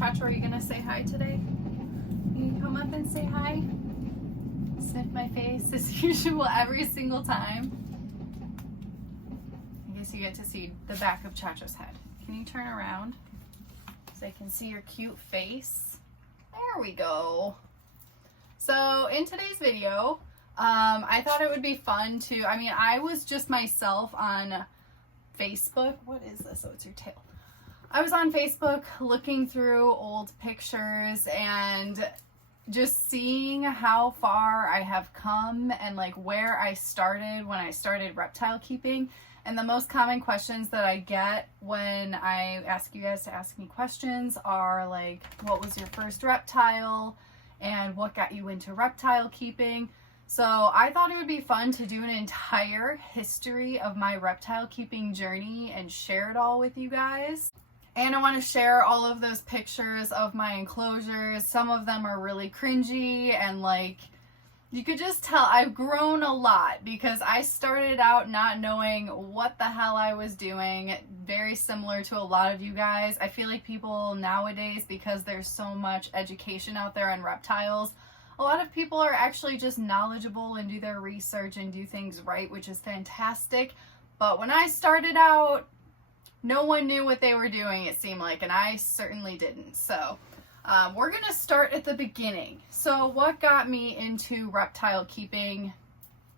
Chacha, are you gonna say hi today? Can you come up and say hi? Sniff my face as usual every single time. I guess you get to see the back of Chacha's head. Can you turn around so I can see your cute face? There we go. So in today's video, I thought it would be fun to, I was just myself on Facebook. What is this? Oh, it's your tail. I was on Facebook looking through old pictures and just seeing how far I have come and like where I started when I started reptile keeping. And the most common questions that I get when I ask you guys to ask me questions are like, what was your first reptile and what got you into reptile keeping? So I thought it would be fun to do an entire history of my reptile keeping journey and share it all with you guys. And I want to share all of those pictures of my enclosures. Some of them are really cringy and like, you could just tell I've grown a lot because I started out not knowing what the hell I was doing. Very similar to a lot of you guys. I feel like people nowadays, because there's so much education out there on reptiles, a lot of people are actually just knowledgeable and do their research and do things right, which is fantastic. But when I started out, no one knew what they were doing, it seemed like, and I certainly didn't. So we're going to start at the beginning. So what got me into reptile keeping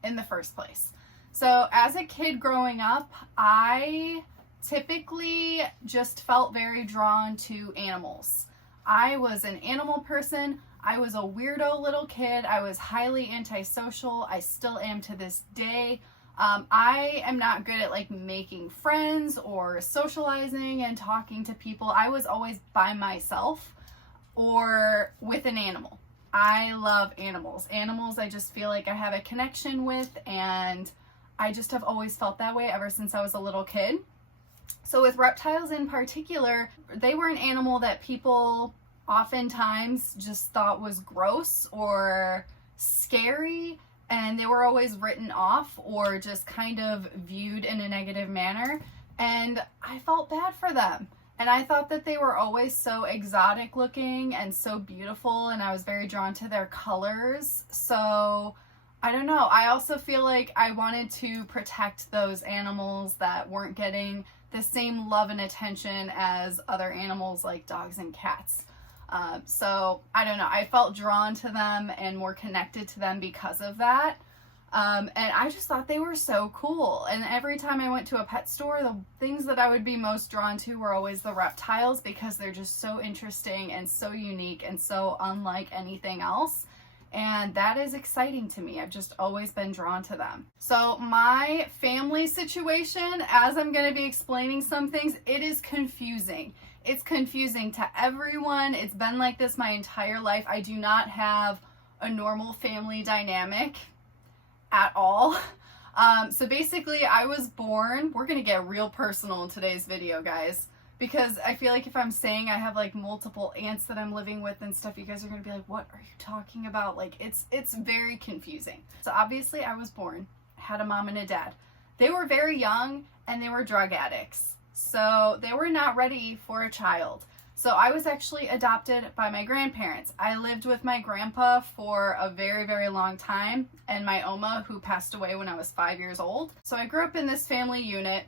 in the first place? So as a kid growing up, I typically just felt very drawn to animals. I was an animal person. I was a weirdo little kid. I was highly antisocial. I still am to this day. I am not good at like making friends or socializing and talking to people. I was always by myself or with an animal. I love animals. Animals I just feel like I have a connection with, and I just have always felt that way ever since I was a little kid. So with reptiles in particular, they were an animal that people oftentimes just thought was gross or scary, and they were always written off or just kind of viewed in a negative manner, and I felt bad for them. And I thought that they were always so exotic looking and so beautiful, and I was very drawn to their colors. So I don't know, I also feel like I wanted to protect those animals that weren't getting the same love and attention as other animals like dogs and cats. So I don't know, I felt drawn to them and more connected to them because of that. And I just thought they were so cool. And every time I went to a pet store, the things that I would be most drawn to were always the reptiles, because they're just so interesting and so unique and so unlike anything else. And that is exciting to me. I've just always been drawn to them. So my family situation, as I'm going to be explaining some things, it is confusing. It's confusing to everyone. It's been like this my entire life. I do not have a normal family dynamic at all. So basically I was born, we're going to get real personal in today's video, guys, because I feel like if I'm saying I have like multiple aunts that I'm living with and stuff, you guys are going to be like, what are you talking about? Like it's very confusing. So obviously I was born, had a mom and a dad. They were very young and they were drug addicts. So they were not ready for a child. So I was actually adopted by my grandparents. I lived with my grandpa for a very, very long time, and my Oma, who passed away when I was 5 years old. So I grew up in this family unit,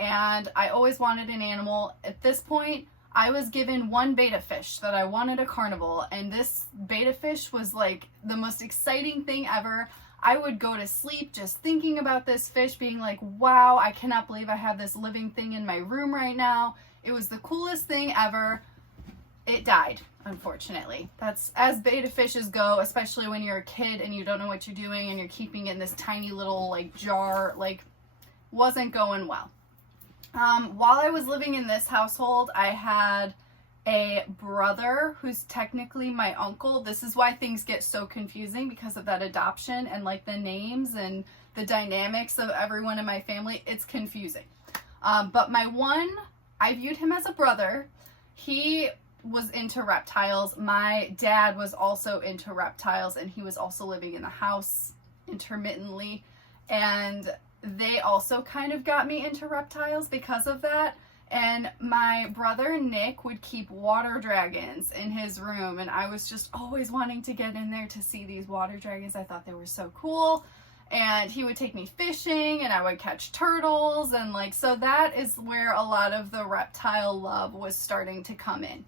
and I always wanted an animal. At this point, I was given one betta fish that I won at a carnival, and this betta fish was like the most exciting thing ever. I would go to sleep just thinking about this fish, being like, wow, I cannot believe I have this living thing in my room right now. It was the coolest thing ever. It died, unfortunately. That's as betta fishes go, especially when you're a kid and you don't know what you're doing and you're keeping it in this tiny little like jar, like wasn't going well. While I was living in this household, I had a brother who's technically my uncle. This is why things get so confusing, because of that adoption and like the names and the dynamics of everyone in my family. It's confusing. But my one, I viewed him as a brother. He was into reptiles. My dad was also into reptiles, and he was also living in the house intermittently. And they also kind of got me into reptiles because of that. And my brother Nick would keep water dragons in his room, and I was just always wanting to get in there to see these water dragons. I thought they were so cool. And he would take me fishing, and I would catch turtles, and like, so that is where a lot of the reptile love was starting to come in.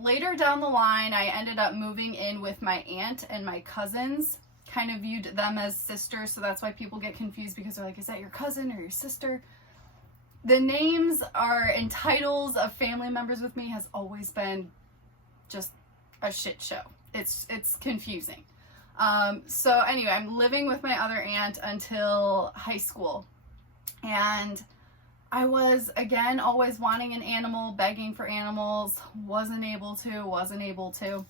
Later down the line, I ended up moving in with my aunt and my cousins. Kind of viewed them as sisters, so that's why people get confused, because they're like, is that your cousin or your sister? The names and titles of family members with me has always been just a shit show. It's confusing. So anyway, I'm living with my other aunt until high school, and I was, again, always wanting an animal, begging for animals, wasn't able to.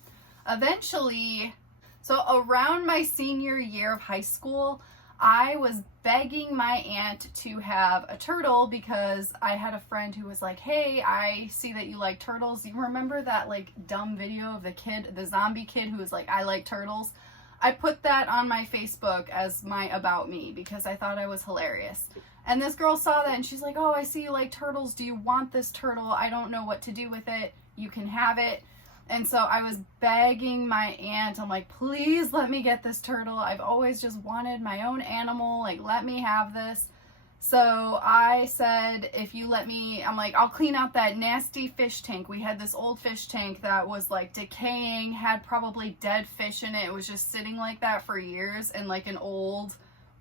Eventually, so around my senior year of high school, I was begging my aunt to have a turtle because I had a friend who was like, hey, I see that you like turtles. Do you remember that like dumb video of the zombie kid who was like, I like turtles? I put that on my Facebook as my about me because I thought I was hilarious. And this girl saw that and she's like, oh, I see you like turtles. Do you want this turtle? I don't know what to do with it. You can have it. And so I was begging my aunt. I'm like, please let me get this turtle. I've always just wanted my own animal. Like, let me have this. So I said, if you let me, I'm like, I'll clean out that nasty fish tank. We had this old fish tank that was like decaying, had probably dead fish in it. It was just sitting like that for years in like an old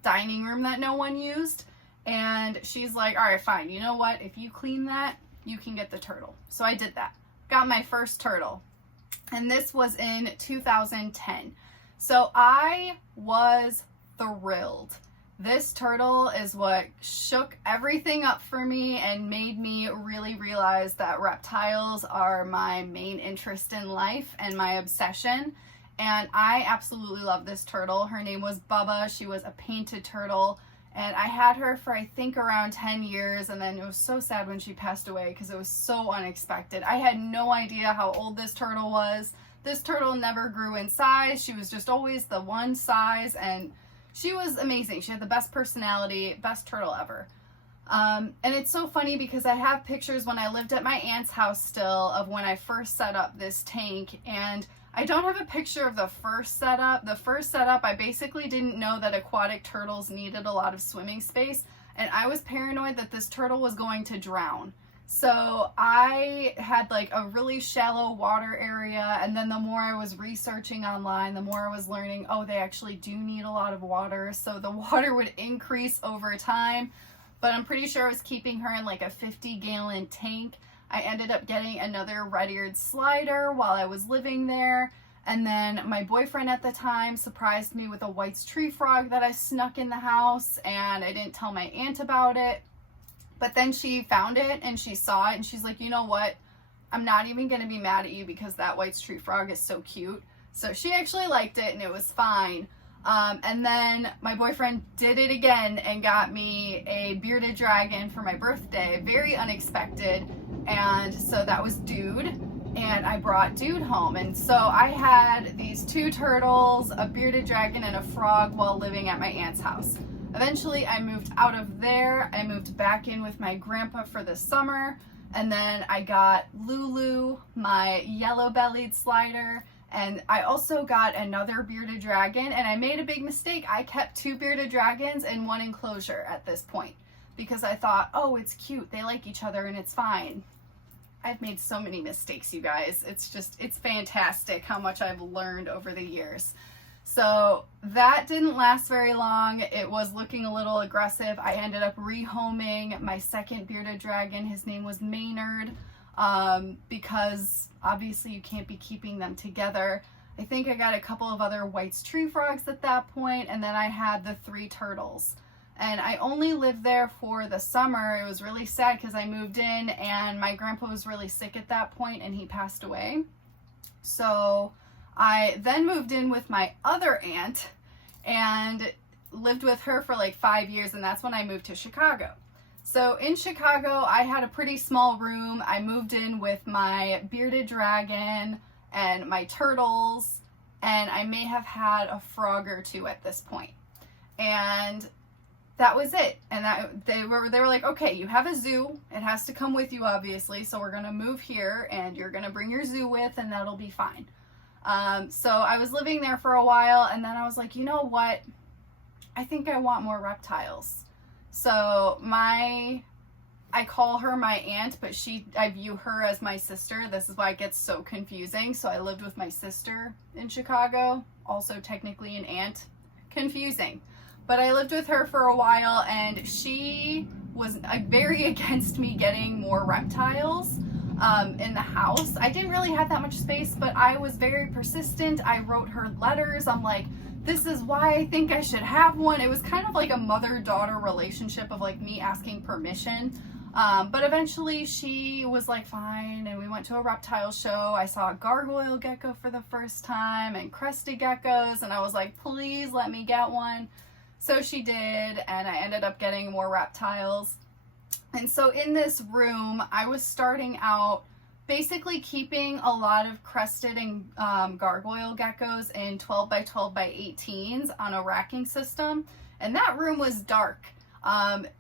dining room that no one used. And she's like, all right, fine. You know what? If you clean that, you can get the turtle. So I did that. Got my first turtle. And this was in 2010. So I was thrilled. This turtle is what shook everything up for me and made me really realize that reptiles are my main interest in life and my obsession. And I absolutely love this turtle. Her name was Bubba. She was a painted turtle. And I had her for, I think, around 10 years. And then it was so sad when she passed away because it was so unexpected. I had no idea how old this turtle was. This turtle never grew in size. She was just always the one size. And she was amazing. She had the best personality, best turtle ever. And it's so funny because I have pictures when I lived at my aunt's house still of when I first set up this tank. And I don't have a picture of the first setup. The first setup, I basically didn't know that aquatic turtles needed a lot of swimming space. And I was paranoid that this turtle was going to drown. So I had like a really shallow water area. And then the more I was researching online, the more I was learning, oh, they actually do need a lot of water. So the water would increase over time. But I'm pretty sure I was keeping her in like a 50-gallon tank. I ended up getting another red-eared slider while I was living there. And then my boyfriend at the time surprised me with a White's tree frog that I snuck in the house, and I didn't tell my aunt about it. But then she found it and she saw it and she's like, you know what? I'm not even going to be mad at you because that White's tree frog is so cute. So she actually liked it and it was fine. And then my boyfriend did it again and got me a bearded dragon for my birthday. Very unexpected. And so that was Dude. And I brought Dude home. And so I had these two turtles, a bearded dragon, and a frog while living at my aunt's house. Eventually I moved out of there. I moved back in with my grandpa for the summer. And then I got Lulu, my yellow-bellied slider. And I also got another bearded dragon, and I made a big mistake. I kept two bearded dragons in one enclosure at this point because I thought, oh, it's cute. They like each other and it's fine. I've made so many mistakes, you guys. It's fantastic how much I've learned over the years. So that didn't last very long. It was looking a little aggressive. I ended up rehoming my second bearded dragon. His name was Maynard. Because obviously you can't be keeping them together. I think I got a couple of other White's tree frogs at that point, and then I had the 3 turtles. And I only lived there for the summer. It was really sad because I moved in and my grandpa was really sick at that point and he passed away. So I then moved in with my other aunt and lived with her for like 5 years, and that's when I moved to Chicago. So in Chicago, I had a pretty small room. I moved in with my bearded dragon and my turtles, and I may have had a frog or 2 at this point. And that was it. And they were like, okay, you have a zoo. It has to come with you, obviously. So we're going to move here and you're going to bring your zoo with, and that'll be fine. So I was living there for a while, and then I was like, you know what? I think I want more reptiles. So I call her my aunt, but I view her as my sister. This is why it gets so confusing. So I lived with my sister in Chicago, also technically an aunt. Confusing. But I lived with her for a while, and she was very against me getting more reptiles in the house. I didn't really have that much space, but I was very persistent. I wrote her letters. I'm like, this is why I think I should have one. It was kind of like a mother-daughter relationship of like me asking permission. But eventually she was like, fine, and we went to a reptile show. I saw a gargoyle gecko for the first time and crested geckos, and I was like, please let me get one. So she did, and I ended up getting more reptiles. And so in this room, I was starting out basically keeping a lot of crested and gargoyle geckos in 12 by 12 by 18s on a racking system. And that room was dark.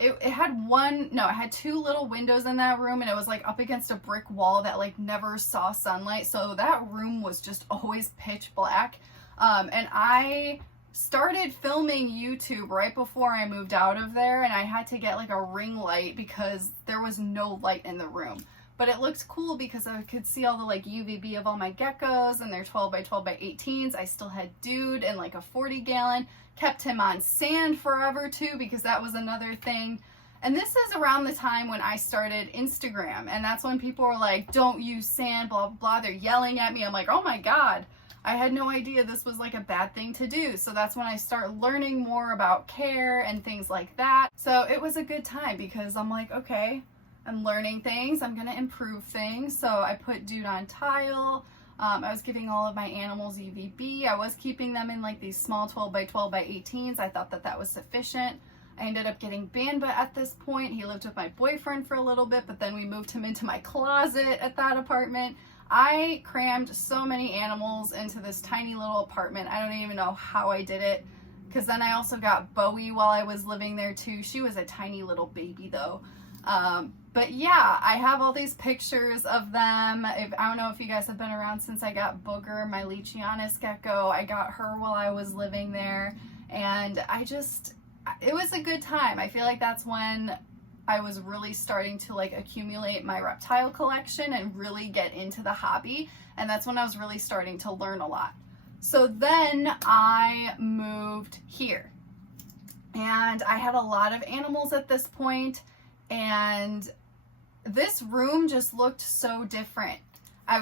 It had two little windows in that room, and it was like up against a brick wall that like never saw sunlight. So that room was just always pitch black. And I started filming YouTube right before I moved out of there, and I had to get like a ring light because there was no light in the room. But it looked cool because I could see all the like UVB of all my geckos, and they're 12 by 12 by 18s. I still had Dude in like a 40 gallon. Kept him on sand forever too, because that was another thing. And this is around the time when I started Instagram, and that's when people were like, don't use sand, blah, blah, blah. They're yelling at me. I'm like, oh my God, I had no idea this was like a bad thing to do. So that's when I start learning more about care and things like that. So it was a good time because I'm like, okay, I'm learning things. I'm going to improve things. So I put Dude on tile. I was giving all of my animals UVB. I was keeping them in like these small 12 by 12 by 18s. I thought that that was sufficient. I ended up getting Banba at this point. He lived with my boyfriend for a little bit, but then we moved him into my closet at that apartment. I crammed so many animals into this tiny little apartment. I don't even know how I did it, because then I also got Bowie while I was living there too. She was a tiny little baby though. But yeah, I have all these pictures of them. I don't know if you guys have been around since I got Booger, my Leachianus gecko. I got her while I was living there, and it was a good time. I feel like that's when I was really starting to like accumulate my reptile collection and really get into the hobby, and that's when I was really starting to learn a lot. So then I moved here, and I had a lot of animals at this point, and this room just looked so different.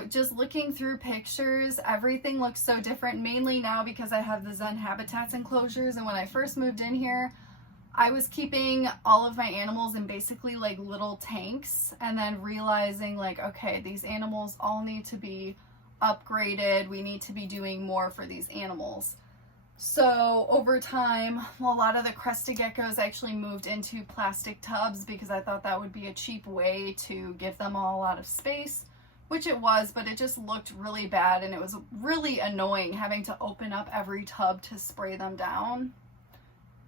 Just looking through pictures, everything looks so different, mainly now because I have the Zen Habitats enclosures. And when I first moved in here, I was keeping all of my animals in basically like little tanks, and then realizing like, okay, these animals all need to be upgraded. We need to be doing more for these animals. So over time, a lot of the crested geckos actually moved into plastic tubs because I thought that would be a cheap way to give them all a lot of space, which it was, but it just looked really bad, and it was really annoying having to open up every tub to spray them down.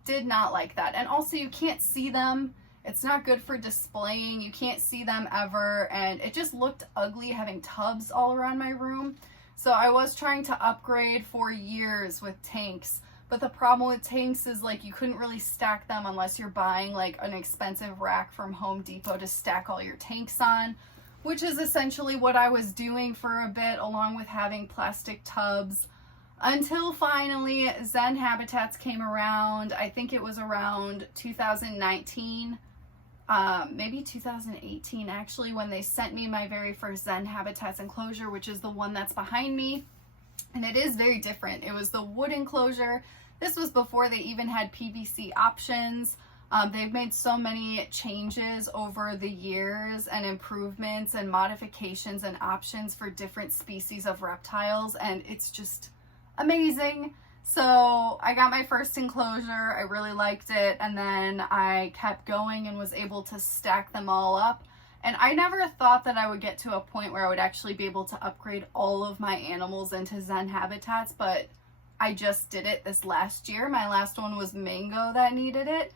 Did not like that. And also you can't see them. It's not good for displaying. You can't see them ever, and it just looked ugly having tubs all around my room. So I was trying to upgrade for years with tanks, but the problem with tanks is like you couldn't really stack them unless you're buying like an expensive rack from Home Depot to stack all your tanks on, which is essentially what I was doing for a bit, along with having plastic tubs, until finally Zen Habitats came around. I think it was around 2019. Maybe 2018 actually, when they sent me my very first Zen Habitats enclosure, which is the one that's behind me. And it is very different. It was the wood enclosure. This was before they even had PVC options. They've made so many changes over the years, and improvements and modifications and options for different species of reptiles, and it's just amazing. So I got my first enclosure, I really liked it, and then I kept going and was able to stack them all up. And I never thought that I would get to a point where I would actually be able to upgrade all of my animals into Zen Habitats, but I just did it this last year. My last one was Mango that needed it.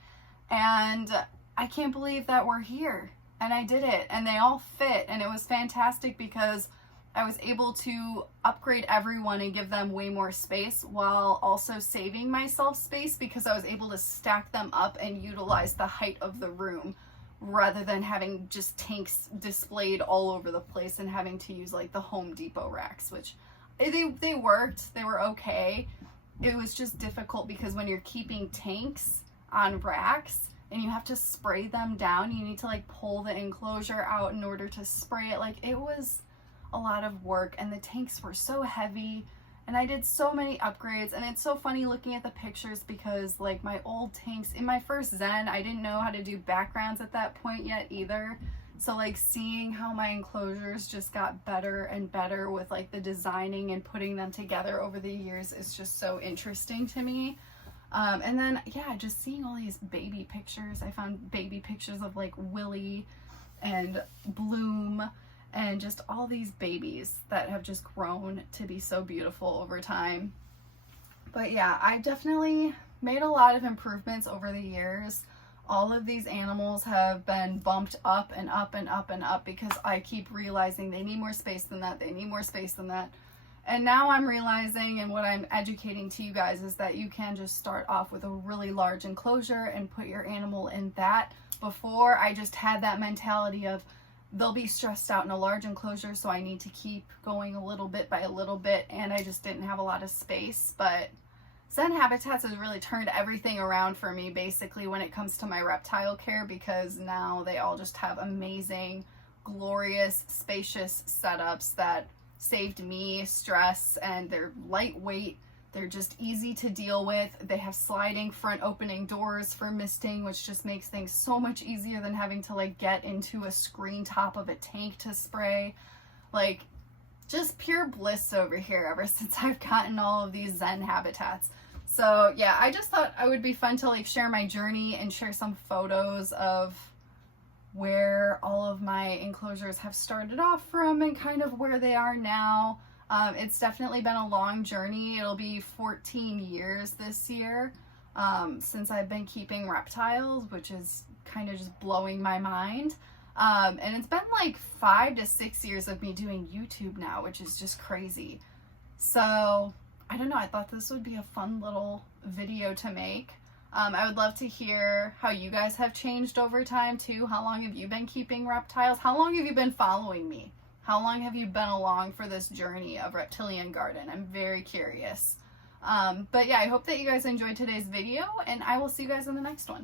And I can't believe that we're here. And I did it, and they all fit, and it was fantastic because I was able to upgrade everyone and give them way more space while also saving myself space because I was able to stack them up and utilize the height of the room rather than having just tanks displayed all over the place and having to use like the Home Depot racks, which they worked, they were okay. It was just difficult because when you're keeping tanks on racks and you have to spray them down, you need to like pull the enclosure out in order to spray it. Like, it was a lot of work, and the tanks were so heavy, and I did so many upgrades. And it's so funny looking at the pictures because like my old tanks in my first Zen, I didn't know how to do backgrounds at that point yet either. So like seeing how my enclosures just got better and better with like the designing and putting them together over the years is just so interesting to me. And then, yeah, just seeing all these baby pictures. I found baby pictures of like Willie and Bloom and just all these babies that have just grown to be so beautiful over time. But yeah, I definitely made a lot of improvements over the years. All of these animals have been bumped up and up and up and up because I keep realizing they need more space than that, they need more space than that. And now I'm realizing, and what I'm educating to you guys, is that you can just start off with a really large enclosure and put your animal in that. Before, I just had that mentality of they'll be stressed out in a large enclosure, so I need to keep going a little bit by a little bit, and I just didn't have a lot of space. But Zen Habitats has really turned everything around for me, basically, when it comes to my reptile care, because now they all just have amazing, glorious, spacious setups that saved me stress, and they're lightweight, they're just easy to deal with. They have sliding front opening doors for misting, which just makes things so much easier than having to like get into a screen top of a tank to spray. Like, just pure bliss over here ever since I've gotten all of these Zen Habitats. So yeah, I just thought it would be fun to like share my journey and share some photos of where all of my enclosures have started off from and kind of where they are now. It's definitely been a long journey. It'll be 14 years this year since I've been keeping reptiles, which is kind of just blowing my mind. And it's been like 5 to 6 years of me doing YouTube now, which is just crazy. So I don't know, I thought this would be a fun little video to make. I would love to hear how you guys have changed over time too. How long have you been keeping reptiles? How long have you been following me? How long have you been along for this journey of Reptilian Garden? I'm very curious. But yeah, I hope that you guys enjoyed today's video, and I will see you guys in the next one.